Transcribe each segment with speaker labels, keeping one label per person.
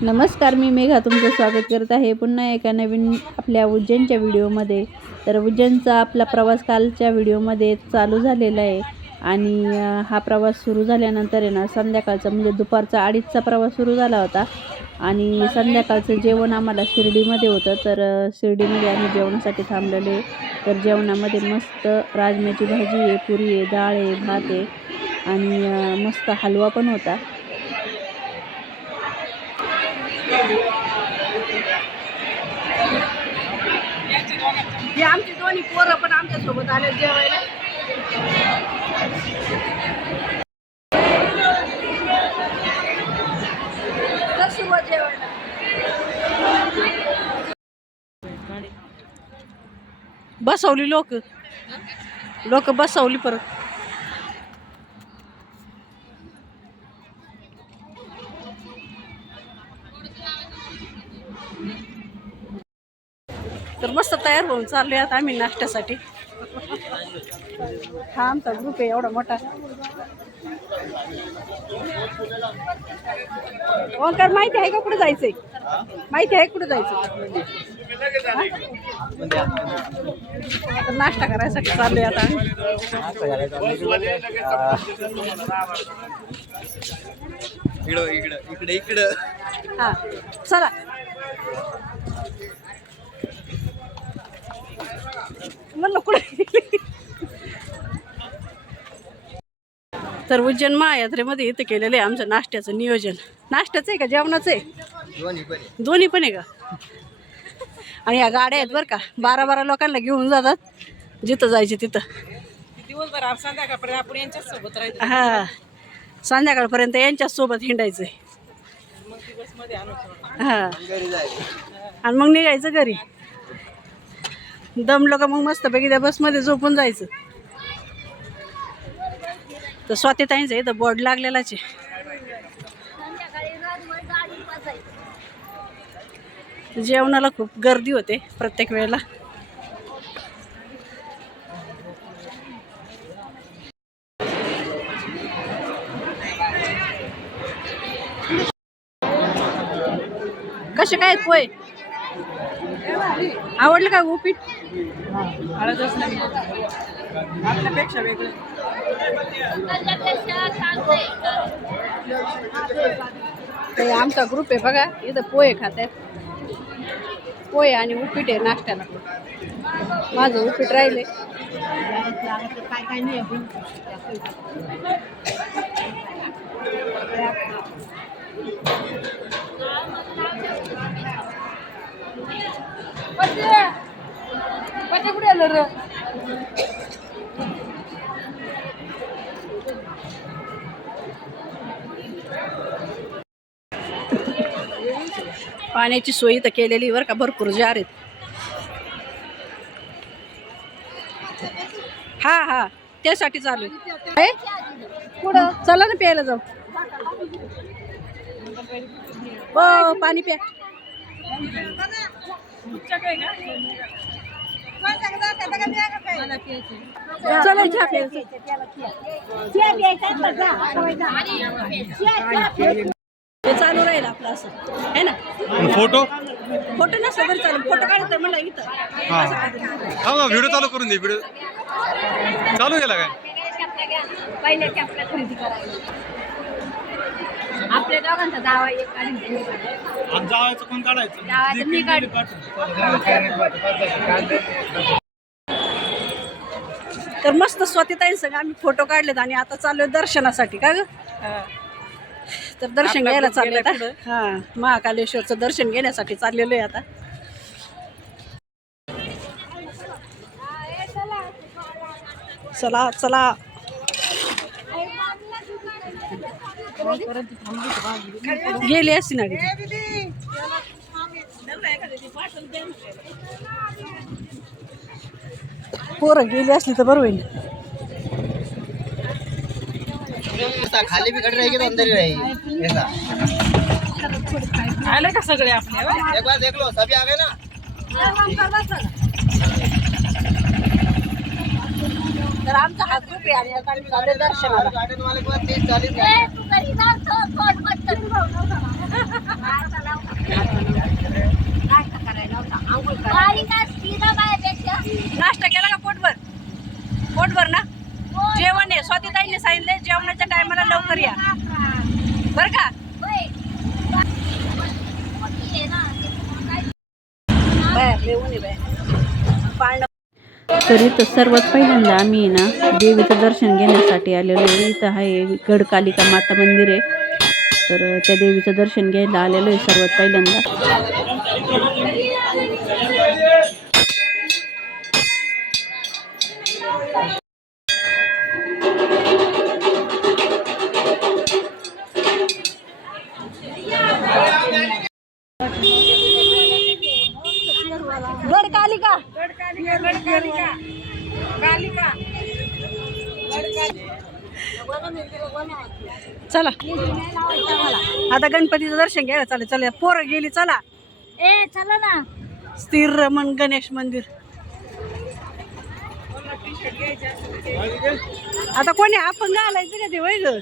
Speaker 1: नमस्कार मी मेघा तुमचं स्वागत करत आहे पुन्हा एका नवीन आपल्या उज्जैनच्या व्हिडिओमध्ये. तर उज्जैनचा आपला प्रवास कालच्या व्हिडिओमध्ये चालू झालेला आहे आणि हा प्रवास सुरू झाल्यानंतर आहे ना संध्याकाळचा म्हणजे दुपारचा अडीचचा प्रवास सुरू झाला होता आणि संध्याकाळचं जेवण आम्हाला शिर्डीमध्ये होतं. तर शिर्डीमध्ये आम्ही जेवणासाठी थांबलेले तर जेवणामध्ये मस्त राजम्याची भाजी आहे पुरी आहे डाळ आहे भात आहे आणि मस्त हलवा पण होता.
Speaker 2: पोरं पण आमच्यासोबत आले जेवायला. जेवायला.
Speaker 1: बसवली लोक. लोक बसवली परत. मस्त तयार होऊन चाललोय आता आम्ही नाश्त्यासाठी. हा आमचा ग्रुप आहे एवढा मोठा. ओंकार माहिती आहे का कुठे जायचंय? माहिती आहे कुठे जायचं नाश्ता करायसाठी चाललोय आता
Speaker 3: इकडं इकडे इकडं.
Speaker 1: हा चला. म्हणलं कुठे? तर उज्जैन महायात्रेमध्ये इथं केलेलं आहे आमचं नाश्त्याचं नियोजन. नाश्त्याचं आहे का? जेवणाचं आहे?
Speaker 3: दोन्ही पण आहे.
Speaker 1: दोन्ही पण आहे का? आणि या गाड्या आहेत बरं का. बारा बारा लोकांना घेऊन जातात. जिथं जायचे तिथं.
Speaker 2: दिवसभर संध्याकाळपर्यंत आपण यांच्याच सोबत राहायचं
Speaker 1: हा. संध्याकाळपर्यंत यांच्याच सोबत हिंडायचं हा. आणि मग निघायचं घरी. दमलो का मग मस्तपैकी त्या बसमध्ये झोपून जायचं. तर स्वातीताईंचं तर बोर्ड लागलेलाच आहे. जेवणाला खूप गर्दी होते प्रत्येक वेळेला. कसे काय आहेत आवडलं का उपीट
Speaker 2: हळदच नाही आपल्यापेक्षा वेगळं.
Speaker 1: ते आमचा ग्रुप आहे बघा इथं पोहे खात आहेत पोहे आणि उपीट आहे नाश्त्याला. माझं उपीट राहिले.
Speaker 2: काय काय नाही कुठे आलं
Speaker 1: पाण्याची सोयी तर केलेली बरं का भरपूर जार आहेत. हा हा त्यासाठी चालू आहे आहे? पुढं चला ना प्यायला जाऊ. हो पाणी प्या. चला चहा प्यायचं. हे चालू राहील आपलं असं. आहे ना?
Speaker 4: फोटो?
Speaker 1: फोटो नसलं तरी चालेल. फोटो काढायचं म्हणलं इथं.
Speaker 4: हा. ना व्हिडिओ चालू करून दे व्हिडिओ. चालू केला काय?
Speaker 5: आपल्या खरेदी करायला. आपल्या दोघांचा दावा एक काढून
Speaker 4: जावायचं कोण काढायचं?
Speaker 5: गावाचं मी काढ
Speaker 1: तर मस्त स्वातीताईंसंग आम्ही फोटो काढलेत आणि आता चाललोय दर्शनासाठी. का ग? तर दर्शन घ्यायला चाललंय आता. हा महाकालेश्वरचं दर्शन घेण्यासाठी चाललेलो आहे आता. चला चला. गेली असती ना. पोरं गेली असली तर बरं होईल.
Speaker 3: खाली भी खड़ी रहेगी तो अंदर ही रहेगी ऐसा
Speaker 2: आले का सगळे आपले?
Speaker 3: एक बार देख लो सभी आ गए ना?
Speaker 1: तर आमचा हा ग्रुप आहे आणि आता
Speaker 5: नाश्ता
Speaker 1: केला का पोटभर? पोटभर ना? जेवण आहे. स्वातीताईने सांगितले जेवणाच्या टायमाला लवकर या. बरं का? बाय येऊन ये
Speaker 6: तर इथं सर्वात पहिल्यांदा आम्ही ना देवीचं दर्शन घेण्यासाठी आलेलो आहे. इथं आहे गडकालिका माता मंदिर आहे. तर त्या देवीचं दर्शन घ्यायला आलेलो आहे सर्वात पहिल्यांदा.
Speaker 1: चला. आता गणपतीचं दर्शन घ्यायला चला चला पोरं गेली चला.
Speaker 5: ए चला ना.
Speaker 1: स्थिर रमण गणेश मंदिर. आता कोणी आपण घालायचं का ते वय ग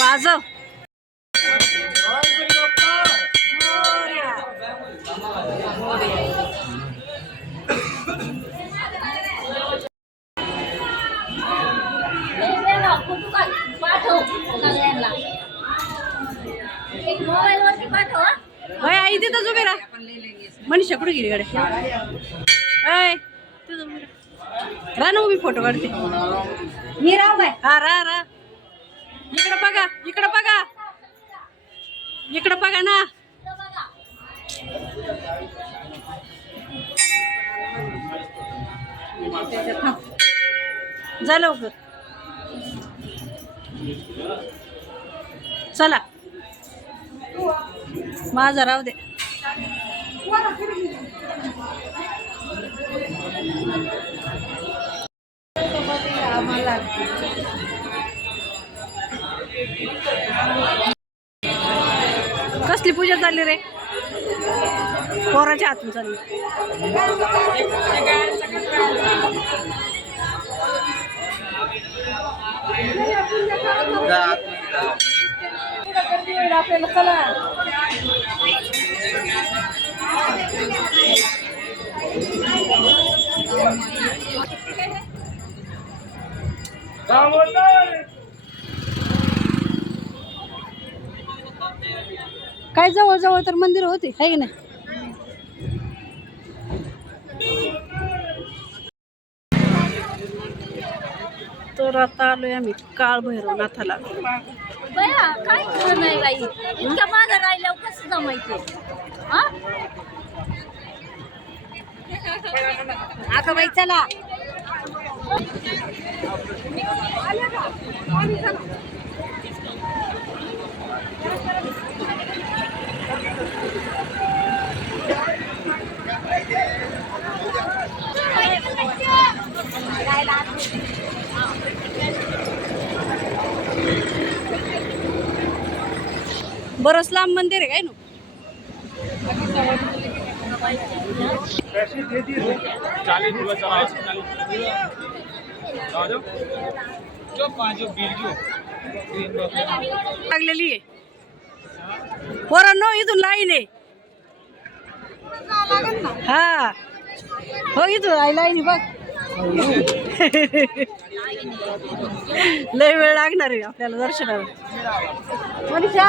Speaker 1: वाजव. आई तिथंच उभी राहा. मनीषा कुठे गेली गाडी अय तिथं उभी राहा. ना उभी फोटो काढते.
Speaker 5: मी राव बाय
Speaker 1: हा रा रा इकडं बघा इकडं बघा. इकडं बघा ना. झालं लवकर. चला. माझा राहू दे. कसली पूजा चालली रे? पोराच्या हातून चालली. आपल्याला चला काय जवळ जवळ तर मंदिर होती आहे की नाही? तर आता आलोय आम्ही काळ भैरवनाथाला
Speaker 5: बया काय खरं नाही बाई. इतक्या मागं राहिल्यावर कसं जमायचं? हा?
Speaker 1: आता बाई चला. बरंच लांब मंदिर आहे काय ना?
Speaker 4: चालीस
Speaker 1: लागलेली आहे. पोरांनो इथून लाईन आहे. हा. हो इथून आहे लाईन आहे बघ. लय वेळ लागणार आहे आपल्याला दर्शनाला. मनीषा.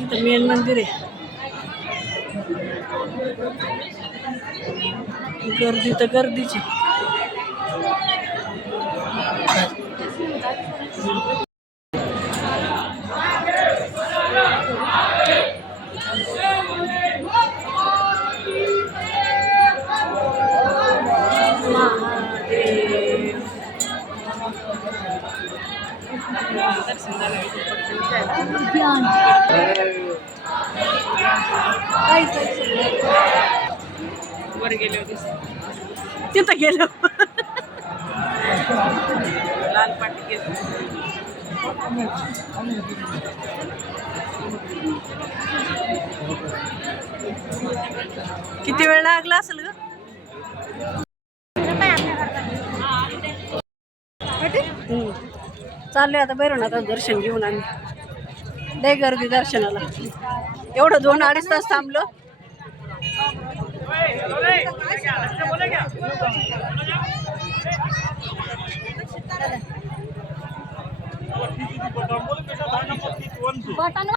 Speaker 1: इथं मेन मंदिर आहे गर्दी तर गर्दीची वर गेले होते तिथं गेलो लाल पाटी गेलो किती वेळ लागला असेल ग हम्म. चालले आता भैरवनाथाचं दर्शन घेऊन आम्ही. लय गर्दी दर्शनाला. एवढं दोन अडीच तास थांबलो.
Speaker 5: बटन